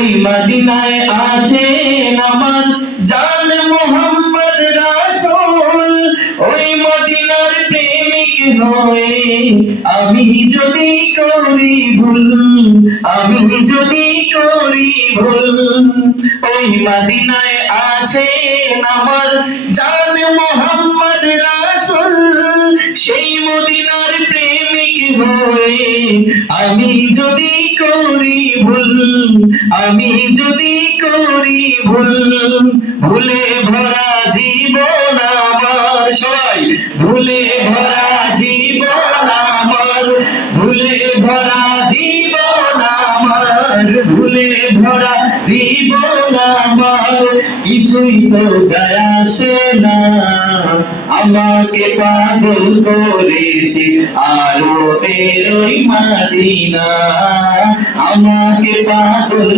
ওই মদিনায় আছেন আমার জান মোহাম্মদ রাসূল। ওই মদিনার প্রেমিক হয়ে আমি যদি করি ভুল, আমি যদি করি ভুল, ওই মদিনায় আছেন আমার জান মোহাম্মদ রাসূল। সেই মদিনার প্রেমিক হয়ে আমি যদি করি ভুল, আমি যদি করি ভুল, ভুলে ভরা জীবন আমার, সবাই ভুলে ভরা জীবন আমার, ভুলে ভরা জীবন আমার, ভুলে ভরা জীবন আমার, কিছুই তো যায় আসে না, আমাকে পাগল করেছে আরবের ওই মদিনা, আমাকে পাগল